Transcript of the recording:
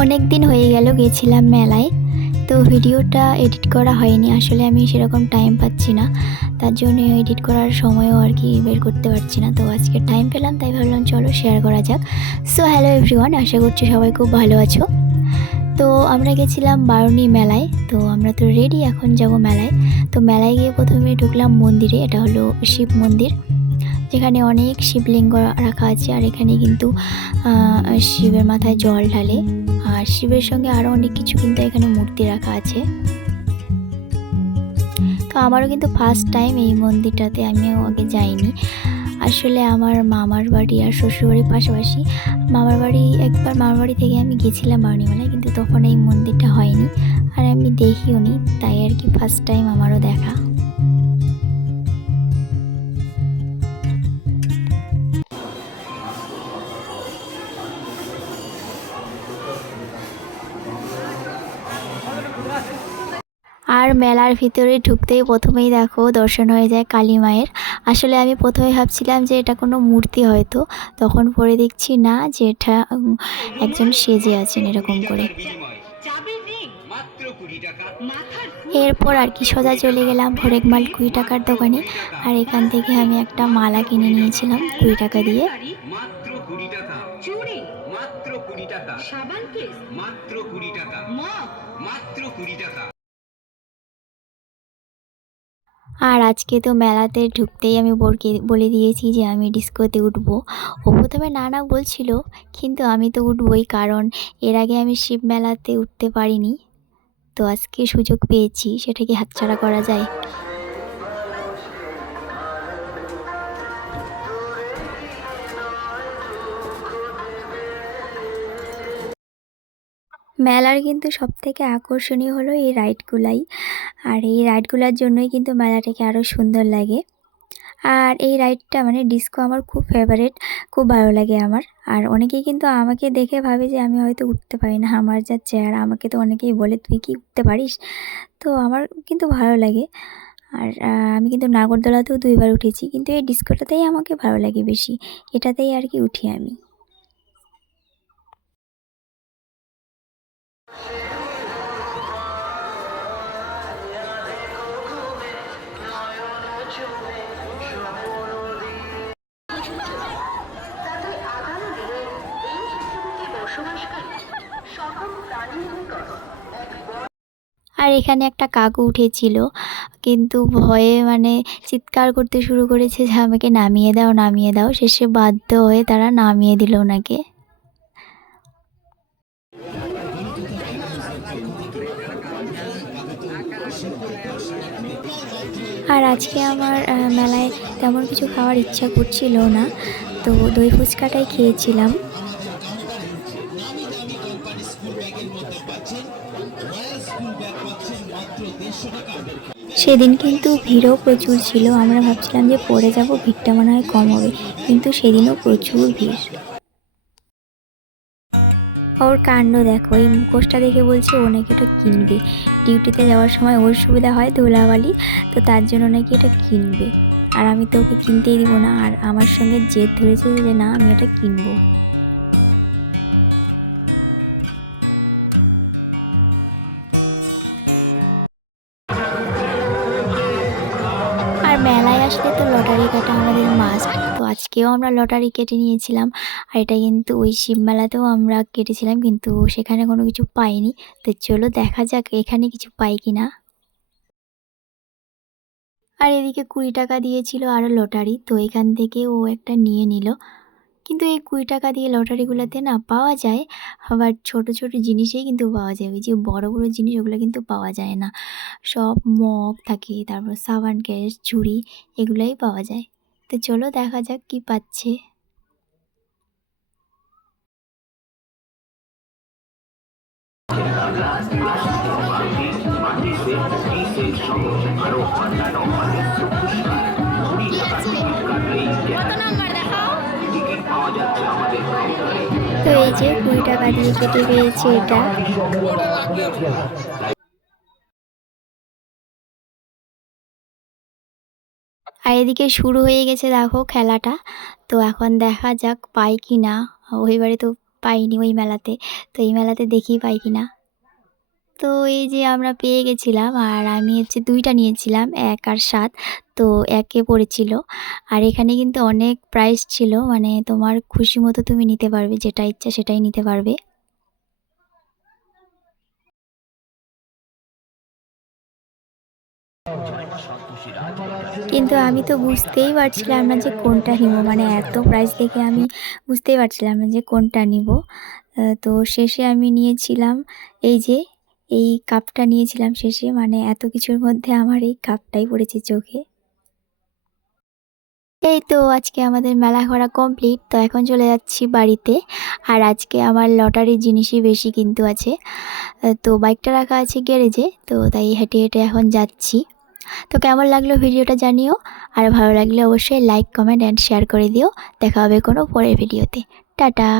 অনেক দিন হয়ে গেল গেছিলাম মেলায়। তো ভিডিওটা এডিট করা হয়নি, আসলে আমি সেরকম টাইম পাচ্ছি না, তার জন্য এডিট করার সময়ও আর কি বের করতে পারছি না। তো আজকে টাইম পেলাম, তাই ভাবলাম চলো শেয়ার করা যাক। সো হ্যালো এভরিওয়ান, আশা করছি সবাই খুব ভালো আছো। তো আমরা গেছিলাম বারুণী মেলায়, তো আমরা তো রেডি, এখন যাব মেলায়। তো মেলায় গিয়ে প্রথমে ঢুকলাম মন্দিরে, এটা হলো শিব মন্দির, যেখানে অনেক শিবলিঙ্গ রাখা আছে। আর এখানে কিন্তু শিবের মাথায় জল ঢালে, আর শিবের সঙ্গে আরও অনেক কিছু কিন্তু এখানে মূর্তি রাখা আছে। তো আমারও কিন্তু ফার্স্ট টাইম এই মন্দিরটাতে, আমিও আগে যাইনি। আসলে আমার মামার বাড়ি আর শ্বশুরবাড়ির পাশাপাশি, মামার বাড়ি থেকে আমি গেছিলাম বারুণী মেলায়, কিন্তু তখন এই মন্দিরটা হয়নি আর আমি দেখিও নি, তাই আর কি ফার্স্ট টাইম আমারও দেখা। আর মেলার ভিতরে ঢুকতেই প্রথমেই দেখো দর্শন হয়ে যায় কালী মায়ের। আসলে আমি প্রথমে ভাবছিলাম যে এটা কোনো মূর্তি হয়তো, তখন পরে দেখছি না, যে এটা একজন সেজে আছেন এরকম করে। এরপর আর কি সোজা চলে গেলাম হরেকমাল 20 টাকার দোকানে, আর এখান থেকে আমি একটা মালা কিনে নিয়েছিলাম 20 টাকা দিয়ে। মাত্র 20 টাকা চুড়ি মাত্র 20 টাকা, সাবান কেস মাত্র 20 টাকা, মগ মাত্র 20 টাকা। আর আজকে তো মেলাতে ঢুকতেই আমি বোরকে বলে দিয়েছি যে আমি ডিস্কোতে উঠবো। ও প্রথমে না না বলছিল, কিন্তু আমি তো উঠবই, কারণ এর আগে আমি শিব মেলাতে উঠতে পারিনি। তো আজকে সুযোগ পেয়েছি, সেটা কি হাতছাড়া করা যায়? মেলার কিন্তু সবথেকে আকর্ষণীয় হলো এই রাইডগুলাই, আর এই রাইডগুলোর জন্যই কিন্তু মেলাটাকে আরও সুন্দর লাগে। আর এই রাইডটা মানে ডিস্কো আমার খুব ফেভারিট, খুব ভালো লাগে আমার। আর অনেকেই কিন্তু আমাকে দেখে ভাবে যে আমি হয়তো উঠতে পারি না, আমার যা চেহারা, আমাকে তো অনেকেই বলে তুই কি উঠতে পারিস। তো আমার কিন্তু ভালো লাগে। আর আমি কিন্তু নাগরদোলাতেও 2বার উঠেছি, কিন্তু এই ডিস্কোটাতেই আমাকে ভালো লাগে বেশি, এটাতেই আর কি উঠি আমি। আর এখানে একটা কাকু উঠেছিল, কিন্তু ভয়ে মানে চিৎকার করতে শুরু করেছে যে আমাকে নামিয়ে দাও, নামিয়ে দাও। শেষে বাধ্য হয়ে তারা নামিয়ে দিল ওনাকে। আর আজকে আমার মেলায় তেমন কিছু খাওয়ার ইচ্ছা করছিল না, তো দই ফুচকাটাই খেয়েছিলাম। সেদিন কিন্তু ভিড়ও প্রচুর ছিল, আমরা ভাবছিলাম যে পরে যাব, ভিড়টা মনে হয় কম হবে, কিন্তু সেদিনও প্রচুর ভিড়। ওর কাণ্ড দেখো, এই মুখোশটা দেখে বলছে ও নাকি এটা কিনবে। ডিউটিতে যাওয়ার সময় ওর সুবিধা হয় ধুলাবালি, তো তার জন্য নাকি এটা কিনবে। আর আমি তো ওকে কিনতেই দিব না, আর আমার সঙ্গে জেদ ধরেছে যে না আমি এটা কিনবো। আর মেলায় আসলে তো লটারি কাটা আমাদের মাস্ট, তো আজকেও আমরা লটারি কেটে নিয়েছিলাম। আর এটা কিন্তু ওই শিব মেলাতেও আমরা কেটেছিলাম, কিন্তু সেখানে কোনো কিছু পাইনি। তো চলো দেখা যাক এখানে কিছু পাই কিনা। আর এদিকে 20 টাকা দিয়েছিল আরও লটারি, তো এখান থেকে ও একটা নিয়ে নিল। কিন্তু এই 20 টাকা দিয়ে লটারিগুলোতে না পাওয়া যায়, আবার ছোট ছোট জিনিসেই কিন্তু পাওয়া যায়, ওই যে বড় বড় জিনিস ওগুলো কিন্তু পাওয়া যায় না। সব মগ থাকে, তারপর সাবান কেস, ঝুড়ি, এগুলাই পাওয়া যায়। তো চলো দেখা যাক কি পাচ্ছে। তো এই যে 20 টাকা দিয়ে কেটে পেয়েছি এটা। আর এদিকে শুরু হয়ে গেছে দেখো খেলাটা। তো এখন দেখা যাক পাই কি না। ওই বাড়ি তো পাইনি ওই মেলাতে, তো এই মেলাতে দেখি পাই কিনা। তো এই যে আমরা পেয়ে গেছিলাম, আর আমি হচ্ছে ২টা নিয়েছিলাম ১ আর ৭। তো ১ এ পড়েছিল। আর এখানে কিন্তু অনেক প্রাইস ছিল, মানে তোমার খুশি মতো তুমি নিতে পারবে, যেটা ইচ্ছা সেটাই নিতে পারবে। কিন্তু আমি তো বুঝতেই পারছিলাম না যে কোনটা নিব, মানে এত প্রাইস দেখে আমি বুঝতেই পারছিলাম না যে কোনটা নিব। তো শেষে আমি নিয়েছিলাম এই যে এই কাপটা নিয়েছিলাম শেষে, মানে এত কিছুর মধ্যে আমার এই কাপটাই পড়েছে চোখে। এই তো আজকে আমাদের মেলা ঘোরা কমপ্লিট, তো এখন চলে যাচ্ছি বাড়িতে। আর আজকে আমার লটারির জিনিসই বেশি কিন্তু আছে। তো বাইকটা রাখা আছে গ্যারেজে, তো তাই হেঁটে হেঁটে এখন যাচ্ছি। তো কেমন লাগলো ভিডিওটা জানিও, আর ভালো লাগলে অবশ্যই লাইক কমেন্ট অ্যান্ড শেয়ার করে দিও। দেখা হবে কোনো পরের ভিডিওতে। টাটা।